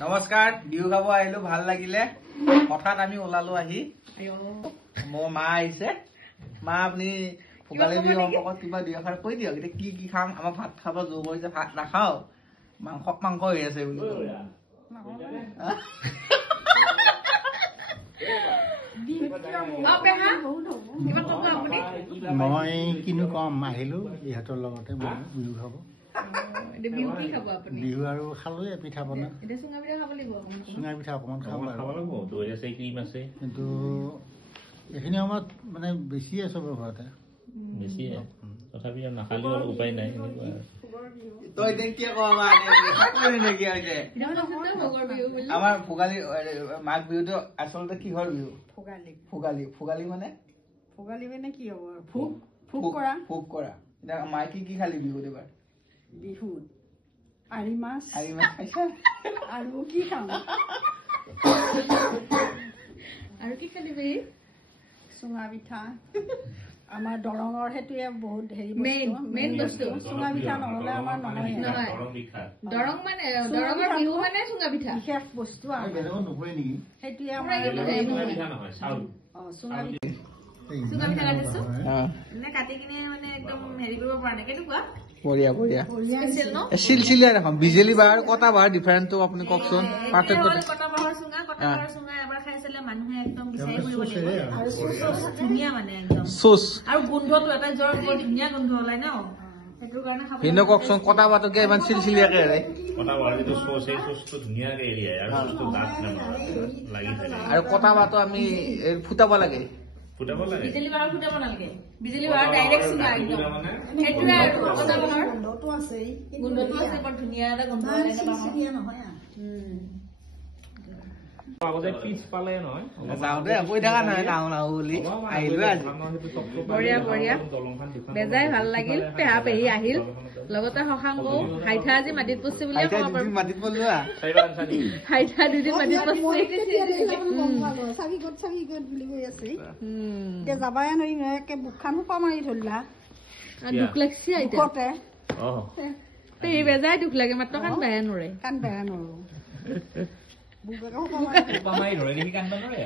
নমস্কাৰ বিহু খাব আহিলো ভাল লাগিলে হঠাৎ আমি ওলালো আহি মোৰ মা আহিছে মা আপুনি ভোগালী বিহু সম্পৰ্কত কিবা দুই এষাৰ কৈ দিয়ক এতিয়া কি কি খাম আমাক ভাত খাব জোৰ কৰিছে ভাত নাখাও মাংস হৈ আছে বুলি মই কিনো কম আহিলো ইহঁতৰ লগতে বিহু খাব বিহু আৰু খালোৱে পিঠা পনা চুঙা পিঠা অকণমান খাব কিন্তু এইখিনি সময়ত মানে বেছিয়ে চবৰ ঘৰতে তথাপিও নাখালেও উপায় নাই আমাৰ ভোগালী মাঘ বিহুটো আচলতে কিহৰ বিহু ভোগালী মানে কি হব ভোগ কৰা এতিয়া মায়ে কি খালি বিহুত এবাৰ বিহুত আৰি মাছ খাইছা আৰু কি খাম আৰু কি খালিবি চুঙা পিঠা আমাৰ দৰঙৰ সেইটোৱে বহুত হেৰি মেইন বস্তু চুঙা পিঠা নহলে আমাৰ নহয় দৰং মানে দৰঙৰ বিহু মানে চুঙা পিঠা বিশেষ বস্তু আৰু নকৰে নেকি সেইটোৱে আমাৰ চুঙা পিঠা চুঙা পিঠা কাটিছো এনে কাটি কিনে মানে একদম হেৰি কৰিব পৰা নাই কেনেকুৱা বঢ়িয়া চিলচিলিয়া দেখোন বিজেলি বাৰ কটা বাৰ ডিফাৰেন্সটো আপুনি কওকচোন পাৰ্থক্যটো কটা বাহৰ চুঙা এবাৰ খাই চালে মানুহে একদম বিচাৰি ফুৰিব লাগিব আৰু ধুনীয়া মানে একদম চুচ আৰু গোন্ধটো এটা বৰ ধুনীয়া গোন্ধ ওলাই ন সেইটো কাৰণে খাব ভিন্ন কওকচোন কটা বাটোকে ইমান চিলচিলিয়াকে আৰু কটা বাটো আমি ফুটাব লাগে বিজেলি বাহৰ ফুটাব নালাগে বিজেলি বাহৰ ডাইৰেক্ট চুঙা একদম সেইটোৱে আৰু কটা বাহৰ গোন্ধটো আছে বৰ ধুনীয়া এটা গোন্ধ ওলাই নহয় আগতে পিছ পালে নহয় যাওঁতে কৈ থকা নহয় নাহো বুলি আহিলো আজি বঢ়িয়া বেজাই ভাল লাগিল পেহা পেহী আহিল লগতে শশাংকও হাইঠা আজি মাটিত পৰছে বুলি ক'ব পাৰো মাটিত পৰলো হাইঠা দুদিন মাটিত পৰছে চাবিগত বুলি কৈ আছে এতিয়া যাবাই নোৱাৰিম একে বুকখান সোপা মাৰি ধৰিলা দুখ লাগছে আইতা পেহী বেজাই দুখ লাগে মাত্ৰ কাণ বেয়া নৰে ধৰে নেকি কান্দা নৰে